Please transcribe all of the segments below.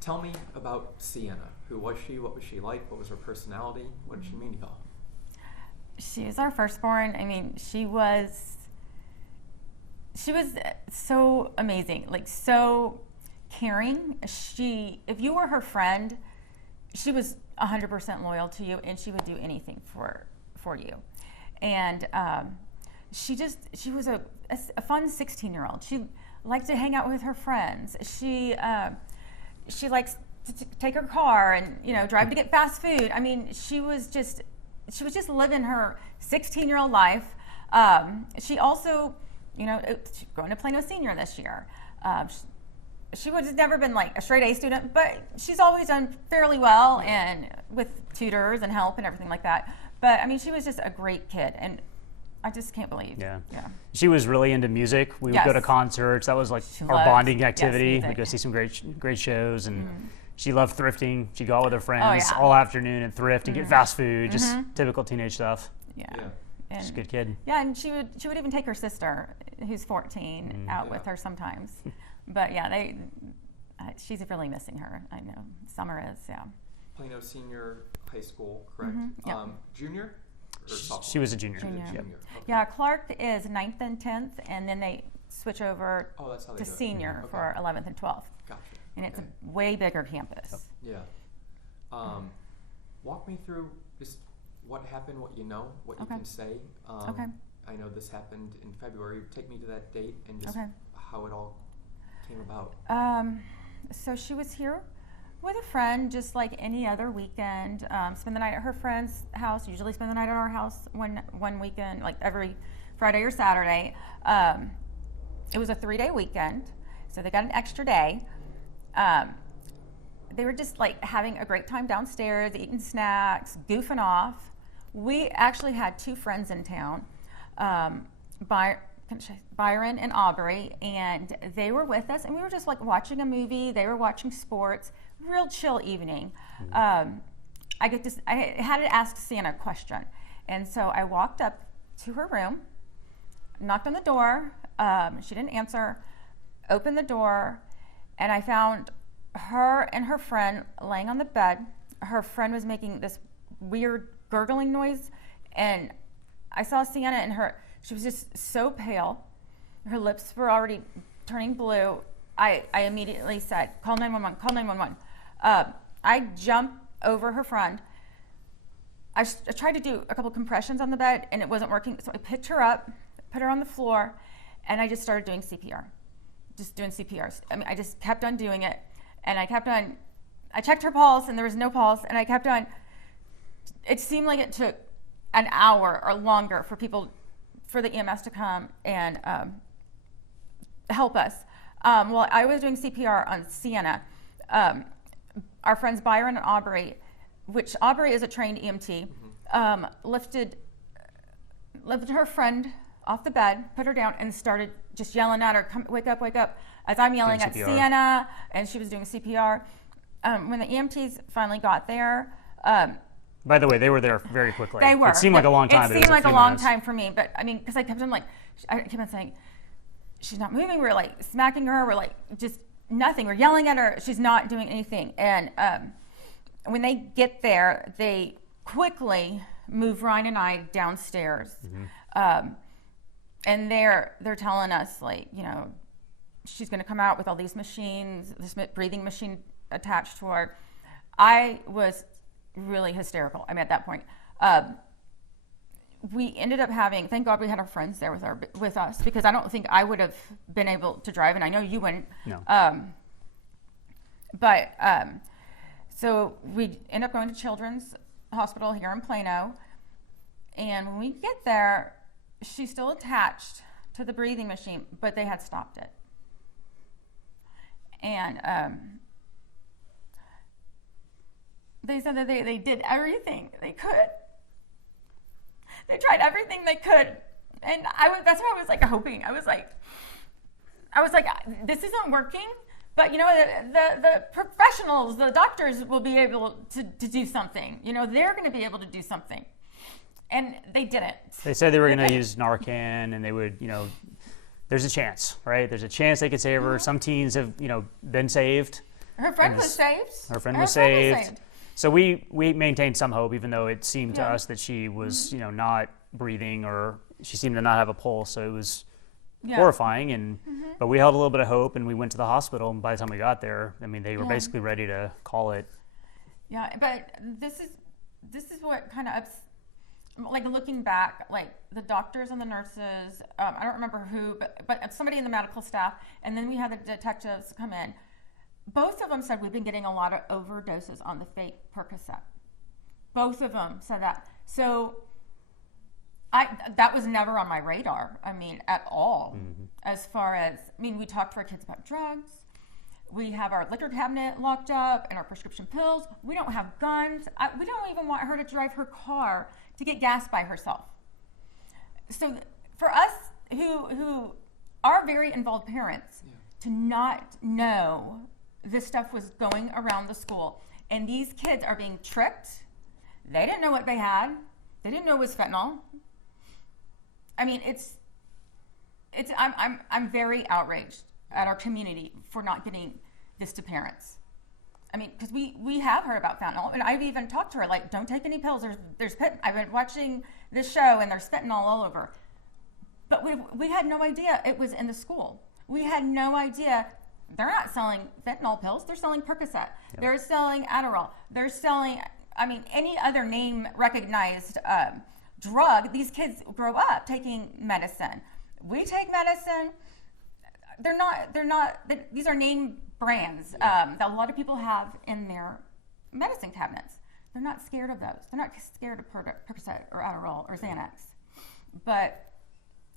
Tell me about Sienna. Who was she? What was she like? What was her personality? What did she mean to y'all? She was our firstborn. I mean, she was so amazing, like so caring. If you were her friend, she was 100% loyal to you, and she would do anything for you. And she was a fun 16-year-old. She liked to hang out with her friends. She likes to take her car and drive to get fast food. I mean, she was just living her 16-year-old life. She also, going to Plano Senior this year. She would have never been like a straight A student, but she's always done fairly well, and with tutors and help and everything like that. But I mean, she was just a great kid, and I just can't believe. Yeah. She was really into music. We would go to concerts. That was like our bonding activity. We'd go see some great shows, and she loved thrifting. She'd go out with her friends all afternoon and thrift and get fast food, just typical teenage stuff. Yeah. She's a good kid. Yeah, and she would even take her sister, who's 14, out with her sometimes. But yeah, she's really missing her. I know. Summer is, Plano Senior High School, correct? Junior? Or sophomore? She was a junior. Okay. Yeah, Clark is 9th and 10th, and then they switch over to senior for 11th and 12th. Gotcha. And it's a way bigger campus. Yeah. Walk me through just what happened, what you know, what you can say. I know this happened in February. Take me to that date and just how it all came about. So she was here with a friend, just like any other weekend. Spend the night at her friend's house. Usually spend the night at our house one weekend, like every Friday or Saturday. It was a 3-day weekend, so they got an extra day. They were just like having a great time downstairs, eating snacks, goofing off. We actually had 2 friends in town, Byron and Aubrey, and they were with us, and we were just like watching a movie. They were watching sports. Real chill evening. I had to ask Sienna a question, and so I walked up to her room, knocked on the door. She didn't answer. Opened the door, and I found her and her friend laying on the bed. Her friend was making this weird gurgling noise, and I saw Sienna, and she was just so pale. Her lips were already turning blue. I immediately said, call 911, call 911. I jumped over her friend. I tried to do a couple compressions on the bed, and it wasn't working, so I picked her up, put her on the floor, and I just started doing CPR. Just doing CPRs. I mean, I just kept on doing it, and I checked her pulse, and there was no pulse, and I kept on. It seemed like it took an hour or longer for the EMS to come and help us. While I was doing CPR on Sienna, our friends Byron and Aubrey, which Aubrey is a trained EMT, lifted her friend off the bed, put her down, and started just yelling at her, wake up, wake up, as I'm yelling at Sienna, and she was doing CPR. When the EMTs finally got there, by the way, they were there very quickly. They were. It seemed like a long time. It seemed like a long time for me, but I mean, because I kept on saying, she's not moving. We're like smacking her. We're like just nothing. We're yelling at her. She's not doing anything. And when they get there, they quickly move Ryan and I downstairs. And they're telling us, like, she's going to come out with all these machines, this breathing machine attached to her. I was really hysterical. I mean, at that point, we ended up having, thank God we had our friends there with us, because I don't think I would have been able to drive, and I know you wouldn't. No. So we end up going to Children's Hospital here in Plano, and when we get there, she's still attached to the breathing machine, but they had stopped it. And they said that they did everything they could. They tried everything they could, and that's why I was like hoping. I was like, this isn't working, but the professionals, the doctors will be able to do something. They're going to be able to do something, and they didn't. They said they were going to use Narcan, and they would, there's a chance, right? There's a chance they could save her. Some teens have, been saved. Her friend was saved. Her friend was saved. So we maintained some hope, even though it seemed to us that she was, not breathing, or she seemed to not have a pulse. So it was horrifying, and but we held a little bit of hope, and we went to the hospital. And by the time we got there, I mean, they were basically ready to call it. Yeah, but this is what kind of like looking back, like the doctors and the nurses. I don't remember who, but somebody in the medical staff, and then we had the detectives come in. Both of them said we've been getting a lot of overdoses on the fake Percocet. Both of them said that. So that was never on my radar, I mean, at all. As far as, we talked to our kids about drugs. We have our liquor cabinet locked up and our prescription pills. We don't have guns. We don't even want her to drive her car to get gas by herself. So for us who are very involved parents, to not know this stuff was going around the school, and these kids are being tricked. They didn't know what they had. They didn't know it was fentanyl. I mean, I'm very outraged at our community for not getting this to parents. I mean, because we have heard about fentanyl, and I've even talked to her, like, don't take any pills. There's I've been watching this show, and there's fentanyl all over. But we had no idea it was in the school. We had no idea. They're not selling fentanyl pills. They're selling Percocet. Yep. They're selling Adderall. They're selling, any other name recognized drug. These kids grow up taking medicine. We take medicine. These are name brands that a lot of people have in their medicine cabinets. They're not scared of those. They're not scared of Percocet or Adderall or Xanax. But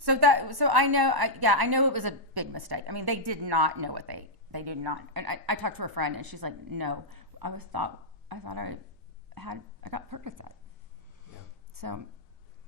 so I know it was a big mistake. I mean, they did not know what they did not. And I talked to her friend, and she's like, no, I thought I got Percocet. Yeah. So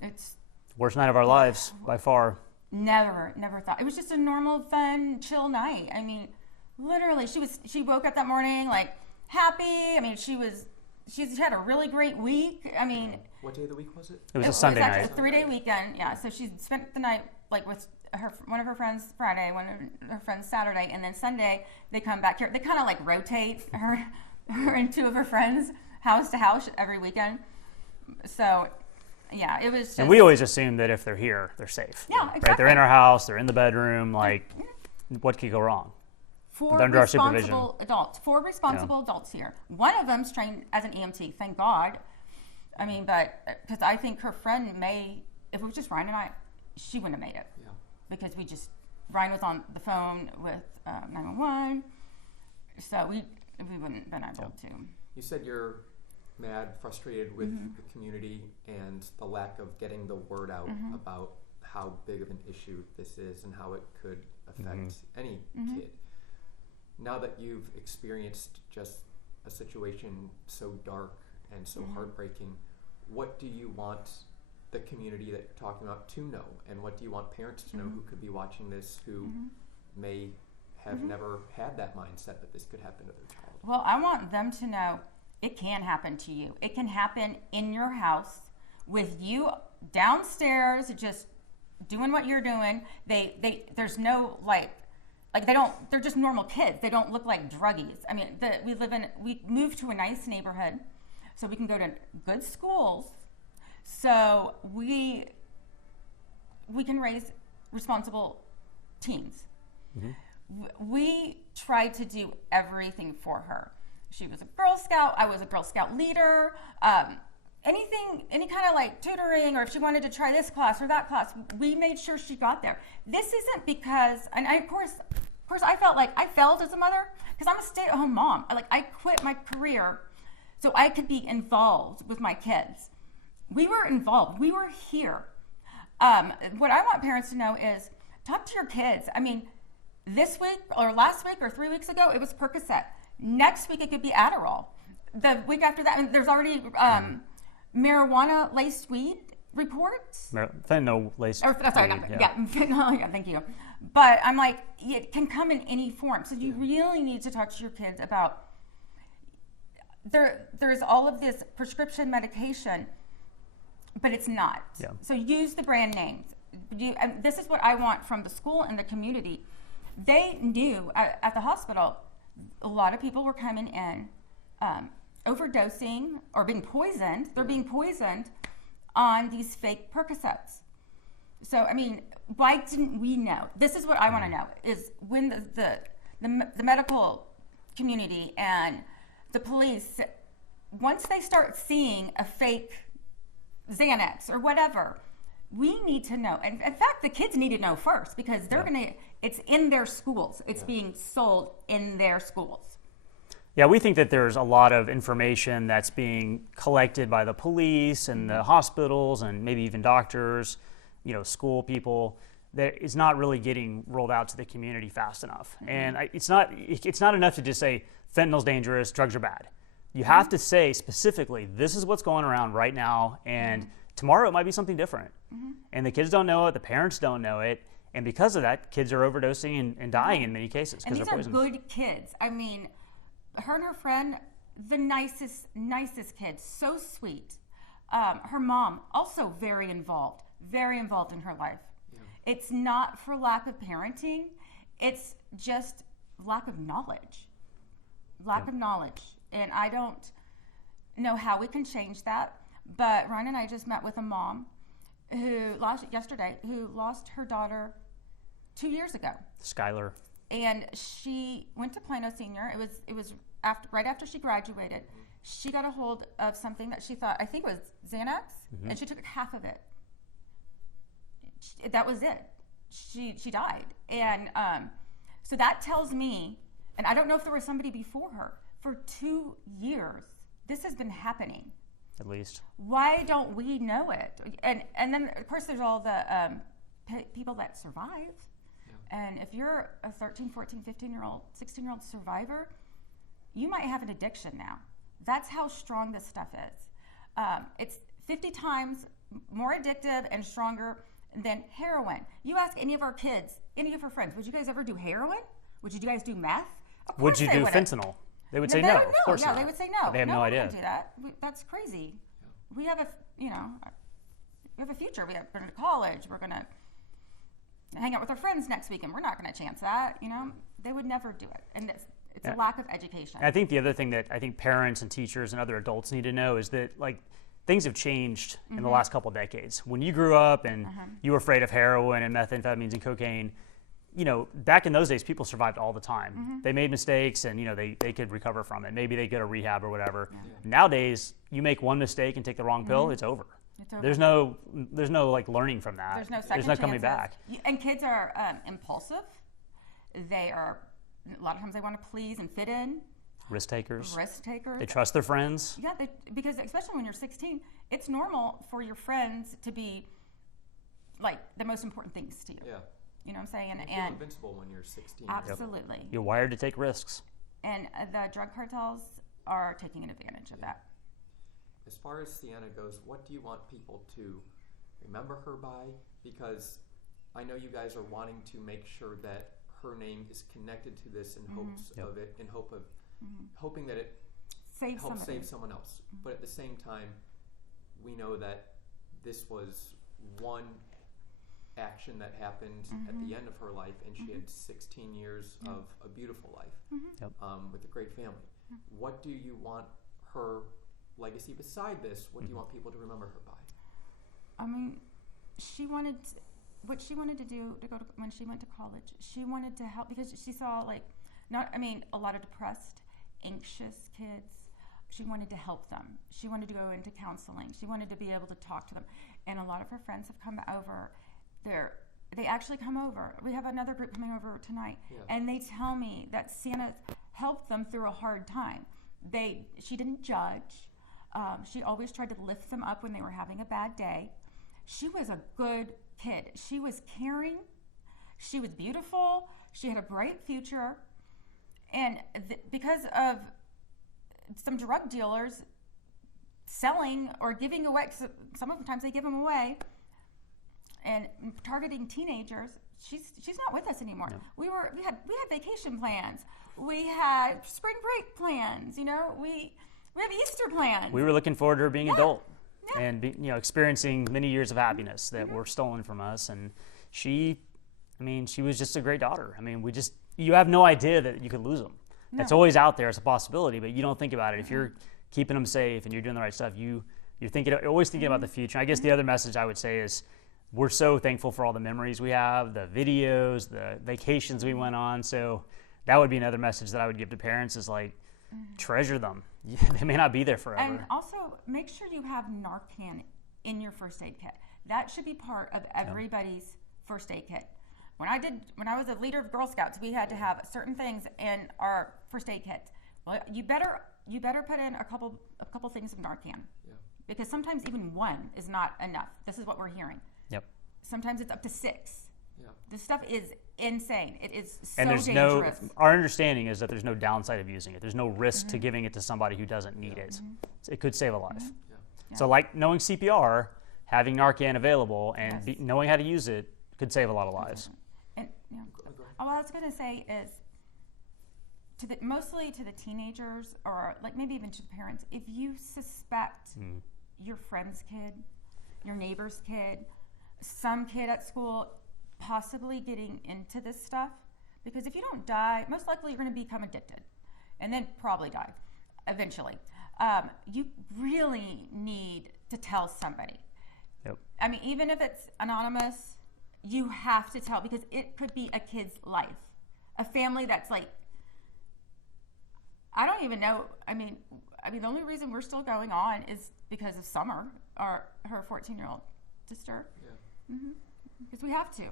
it's worst night of our lives by far. Never thought. It was just a normal, fun, chill night. I mean, literally, she woke up that morning like happy. I mean, she's had a really great week. I mean, what day of the week was it? It was a Sunday night. It was a 3-day weekend. Yeah. So she spent the night like with one of her friends Friday, one of her friends Saturday, and then Sunday they come back here. They kind of like rotate her and two of her friends house to house every weekend. So. Yeah, it was just... And we always assume that if they're here, they're safe. Yeah, exactly. Right? They're in our house, they're in the bedroom, like, what could go wrong? Under our supervision. Four responsible adults here. One of them's trained as an EMT, thank God. I mean, but, because I think her friend if it was just Ryan and I, she wouldn't have made it. Yeah. Because Ryan was on the phone with 911, so we wouldn't have been able to. You said you're mad, frustrated with the community and the lack of getting the word out about how big of an issue this is and how it could affect any kid. Now that you've experienced just a situation so dark and so heartbreaking, what do you want the community that you're talking about to know, and what do you want parents to know who could be watching this who may have never had that mindset that this could happen to their child? Well, I want them to know it can happen to you. It can happen in your house with you downstairs just doing what you're doing. There's no they're just normal kids. They don't look like druggies. I mean, we moved to a nice neighborhood so we can go to good schools. So we can raise responsible teens. We tried to do everything for her. She was a Girl Scout. I was a Girl Scout leader. Any kind of like tutoring, or if she wanted to try this class or that class, we made sure she got there. This isn't because, and of course, I felt like I failed as a mother because I'm a stay-at-home mom. I quit my career so I could be involved with my kids. We were involved. We were here. What I want parents to know is talk to your kids. I mean, this week or last week or 3 weeks ago, it was Percocet. Next week, it could be Adderall. The week after that, there's already marijuana-laced weed reports. Fentanyl-laced weed. Fentanyl, yeah, thank you. But I'm like, it can come in any form. So you really need to talk to your kids about, there's all of this prescription medication, but it's not. Yeah. So use the brand names. And this is what I want from the school and the community. They knew at the hospital, a lot of people were coming in, overdosing or being poisoned. They're being poisoned on these fake Percocets. So, I mean, why didn't we know? This is what I want to know, is when the medical community and the police, once they start seeing a fake Xanax or whatever, we need to know. And in fact, the kids need to know first, because they're it's in their schools. It's being sold in their schools. Yeah, we think that there's a lot of information that's being collected by the police and the hospitals and maybe even doctors, school people, that is not really getting rolled out to the community fast enough. And it's not enough to just say fentanyl's dangerous, drugs are bad. You have to say specifically, this is what's going around right now, and tomorrow it might be something different. And the kids don't know it, the parents don't know it, and because of that, kids are overdosing and dying in many cases because they're poisoned. And these are good kids. I mean, her and her friend, the nicest kids, so sweet. Her mom, also very involved in her life. Yeah. It's not for lack of parenting, it's just lack of knowledge. And I don't know how we can change that, but Ryan and I just met with a mom who lost her daughter 2 years ago. Skylar. And she went to Plano Senior. It was right after she graduated. She got a hold of something that she thought, I think it was Xanax, and she took half of it. That was it. She died. And so that tells me, and I don't know if there was somebody before her, for 2 years, this has been happening. At least. Why don't we know it? And then, of course, there's all the people that survive. And if you're a 13, 14, 15-year-old, 16-year-old survivor, you might have an addiction now. That's how strong this stuff is. It's 50 times more addictive and stronger than heroin. You ask any of our kids, any of our friends, would you guys ever do heroin? Would you guys do meth? Would you do fentanyl? They would say no. Of course not. They would say no. They have no idea. We can't do that. That's crazy. Yeah. We have a future. We're going to college. We're going to hang out with our friends next week, and we're not going to chance that. They would never do it, and it's a lack of education. I think the other thing that I think parents and teachers and other adults need to know is that things have changed in the last couple of decades. When you grew up and you were afraid of heroin and methamphetamines and cocaine, back in those days, people survived all the time. They made mistakes and, they could recover from it. Maybe they go to rehab or whatever. Yeah. Nowadays, you make one mistake and take the wrong pill, it's over. There's no learning from that. There's no second chances. Coming back. And kids are impulsive. They are, a lot of times they want to please and fit in. Risk takers. They trust their friends. Yeah, because especially when you're 16, it's normal for your friends to be the most important things to you. Yeah. You know what I'm saying? You feel invincible when you're 16. Absolutely. Yep. You're wired to take risks. And the drug cartels are taking advantage of that. As far as Sienna goes, what do you want people to remember her by? Because I know you guys are wanting to make sure that her name is connected to this in hopes of it, in hoping that it helps save someone else. But at the same time, we know that this was one action that happened at the end of her life, and she had 16 years of a beautiful life with a great family. What do you want her legacy beside this? What do you want people to remember her by? I mean, what she wanted to do when she went to college, she wanted to help, because she saw a lot of depressed, anxious kids. She wanted to help them. She wanted to go into counseling. She wanted to be able to talk to them. And a lot of her friends have come over. They actually come over. We have another group coming over tonight, and they tell me that Sienna helped them through a hard time. She didn't judge. She always tried to lift them up when they were having a bad day. She was a good kid. She was caring. She was beautiful. She had a bright future. And because of some drug dealers selling or giving away, sometimes they give them away, and targeting teenagers, she's not with us anymore. No. We had vacation plans. We had spring break plans. We have Easter plans. We were looking forward to her being adult and experiencing many years of happiness that were stolen from us. And she was just a great daughter. I mean, you have no idea that you could lose them. It's always out there. It's a possibility, but you don't think about it. If you're keeping them safe and you're doing the right stuff, you're always thinking about the future. I guess the other message I would say is we're so thankful for all the memories we have, the videos, the vacations we went on. So that would be another message that I would give to parents is like, treasure them. They may not be there forever. And also make sure you have Narcan in your first aid kit. That should be part of everybody's first aid kit. When I was a leader of Girl Scouts, we had to have certain things in our first aid kit. Well, you better put in a couple things of Narcan. Yeah. Because sometimes even one is not enough. This is what we're hearing. Yep. Sometimes it's up to 6. Yeah. This stuff is insane. It is so and there's dangerous. Our understanding is that there's no downside of using it. There's no risk to giving it to somebody who doesn't need it. It could save a life. Yeah. So like knowing CPR, having Narcan available, and knowing how to use it could save a lot of lives. And all I was going to say is, mostly to the teenagers, or like maybe even to the parents, if you suspect your friend's kid, your neighbor's kid, some kid at school possibly getting into this stuff, because if you don't die, most likely you're going to become addicted and then probably die eventually. You really need to tell somebody. Yep. I mean, even if it's anonymous, you have to tell, because it could be a kid's life. A family that's like, I don't even know. I mean, the only reason we're still going on is because of Summer, her 14-year-old sister. Yeah. Because we have to,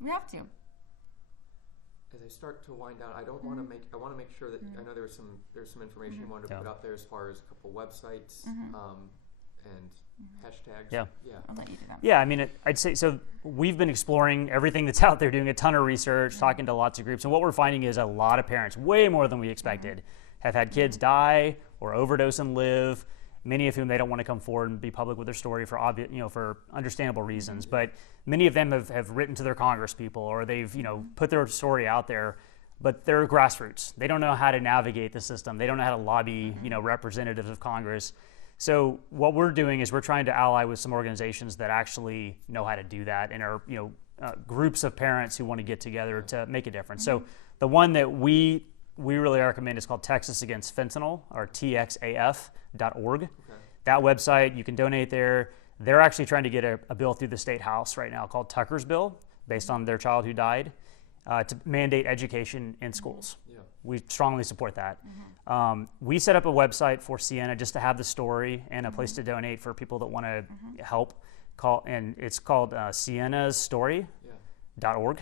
we have to. As I start to wind down, I want to make sure that I know there's some information you wanted to put up there as far as a couple websites and hashtags. Yeah. I'll let you do that. Yeah, I mean, I'd say, so we've been exploring everything that's out there, doing a ton of research, talking to lots of groups, and what we're finding is a lot of parents, way more than we expected, have had kids die or overdose and live, many of whom they don't want to come forward and be public with their story for obvious, for understandable reasons. But many of them have written to their congresspeople, or they've, put their story out there, but they're grassroots. They don't know how to navigate the system. They don't know how to lobby, representatives of Congress. So what we're doing is we're trying to ally with some organizations that actually know how to do that, and are, groups of parents who want to get together to make a difference. So the one that we really recommend is called Texas Against Fentanyl, or TXAF.org. Okay. That website, you can donate there. They're actually trying to get a bill through the state house right now called Tucker's Bill, based on their child who died, to mandate education in schools. Yeah. We strongly support that. We set up a website for Sienna just to have the story and a place to donate for people that want to help. And it's called siennasstory.org.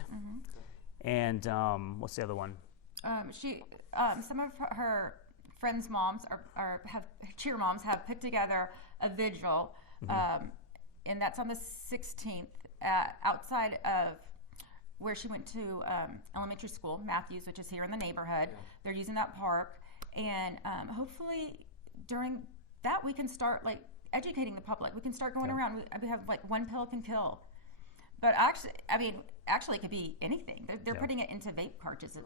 And what's the other one? Some of her friends' moms cheer moms have put together a vigil, and that's on the 16th outside of where she went to elementary school, Matthews, which is here in the neighborhood. Yeah. They're using that park, and hopefully during that we can start like educating the public. We can start going around. We have like one pill can kill, but actually it could be anything. They're putting it into vape cartridges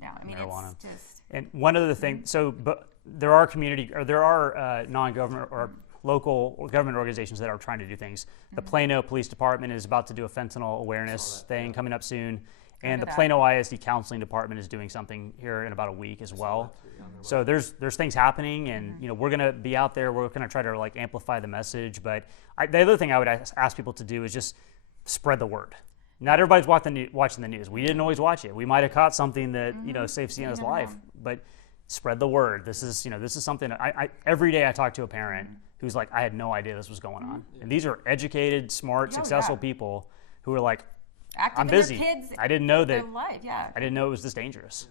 now. I mean, marijuana. It's just. And one other thing, but there are non-government or local government organizations that are trying to do things. The Plano Police Department is about to do a fentanyl awareness thing coming up soon. And the Plano ISD Counseling Department is doing something here in about a week as well. So there's things happening, and we're going to be out there. We're going to try to like amplify the message. But the other thing I would ask people to do is just spread the word. Not everybody's watching the news. We didn't always watch it. We might have caught something that saved Sienna's life, but spread the word. This is something I every day I talk to a parent who's like, I had no idea this was going on. And these are educated, smart, successful people who are like, active I'm busy. Kids, I didn't know that. Life, I didn't know it was this dangerous.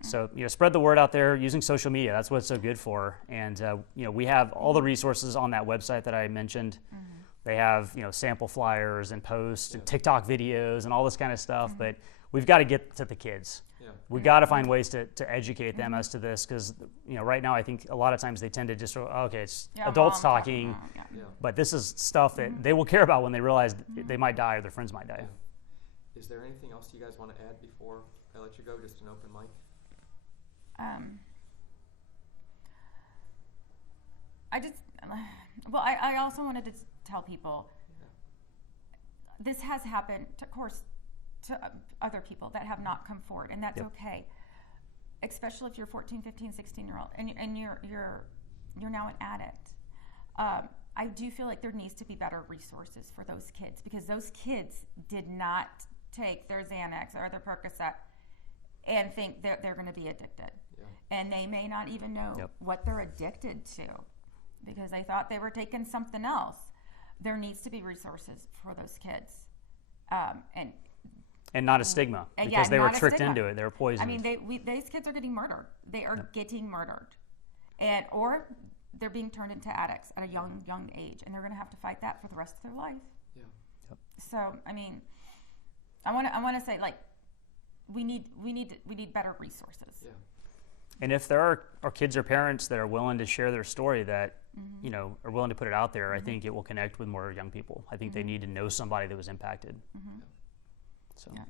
So spread the word out there using social media. That's what it's so good for. And we have all the resources on that website that I mentioned. They have sample flyers and posts and TikTok videos and all this kind of stuff. But we've got to get to the kids. We've got to find ways to educate them as to this, because right now I think a lot of times they tend to just it's adults talking, but this is stuff that they will care about when they realize they might die or their friends might die. Is there anything else you guys want to add before I let you go? Just an open mic. I also wanted to tell people this has happened, of course, to other people that have not come forward, and that's okay. especially if you're 14, 15, 16-year-old, and you're now an addict. I do feel like there needs to be better resources for those kids, because those kids did not take their Xanax or their Percocet and think that they're going to be addicted. Yeah. And they may not even know what they're addicted to, because they thought they were taking something else. There needs to be resources for those kids. And not a stigma, because they were tricked into it. They were poisoned. I mean, these kids are getting murdered. They are getting murdered. Or they're being turned into addicts at a young age, and they're going to have to fight that for the rest of their life. Yeah. Yep. So, I mean, I want to say, like, we need better resources. Yeah. And if there are kids or parents that are willing to share their story, that you know, are willing to put it out there, I think it will connect with more young people. I think they need to know somebody that was impacted. So. Yeah.